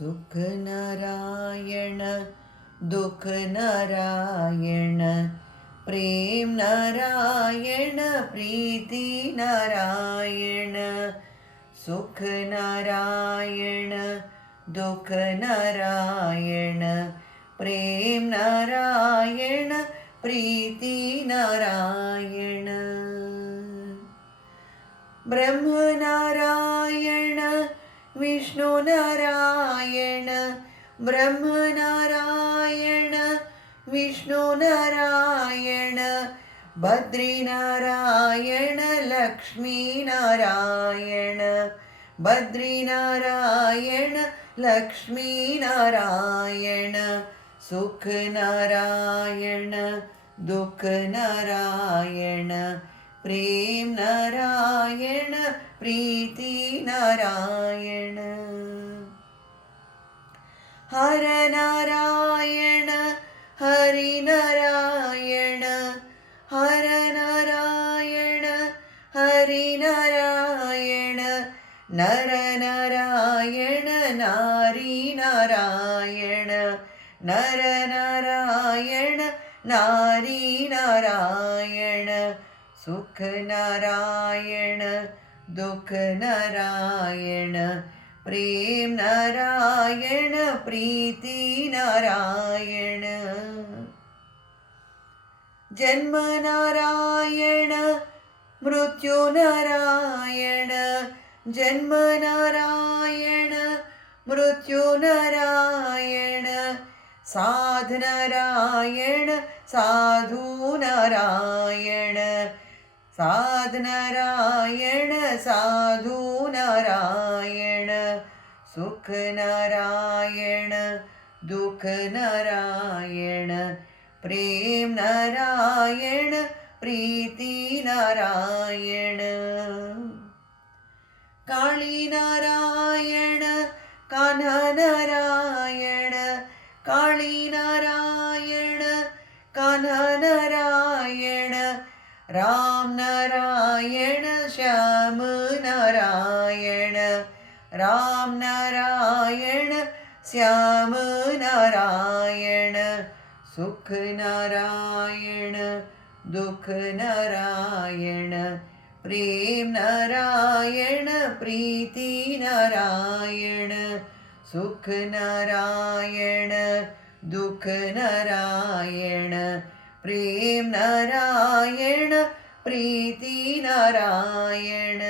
सुख नारायण दुख नारायण प्रेम नारायण प्रीति नारायण सुख नारायण दुख नारायण प्रेम नारायण प्रीति नारायण ब्रह्म नारायण विष्णु नारायण ब्रह्म नारायण विष्णु नारायण बद्री नारायण लक्ष्मी नारायण बद्री नारायण लक्ष्मी नारायण सुख नारायण दुख नारायण प्रेम नारायण प्रीति नारायण हर नारायण हरि नारायण हर नारायण हरि नारायण नर नारायण नारी नारायण नर नारायण नारी नारायण सुख नारायण दुख नारायण प्रेम नारायण प्रीति नारायण जन्म नारायण मृत्यु नारायण जन्म नारायण मृत्यु नारायण साध नारायण साधु नारायण साध नारायण साधु नारायण सुख नारायण दुख नारायण प्रेम नारायण प्रीति नारायण काली नारायण कान्हा नारायण काली नारायण कान्हा नारायण राम नारायण श्याम नारायण राम नारायण श्याम नारायण सुख नारायण दुख नारायण प्रेम नारायण प्रीति नारायण सुख नारायण दुख नारायण प्रेम नारायण प्रीति नारायण।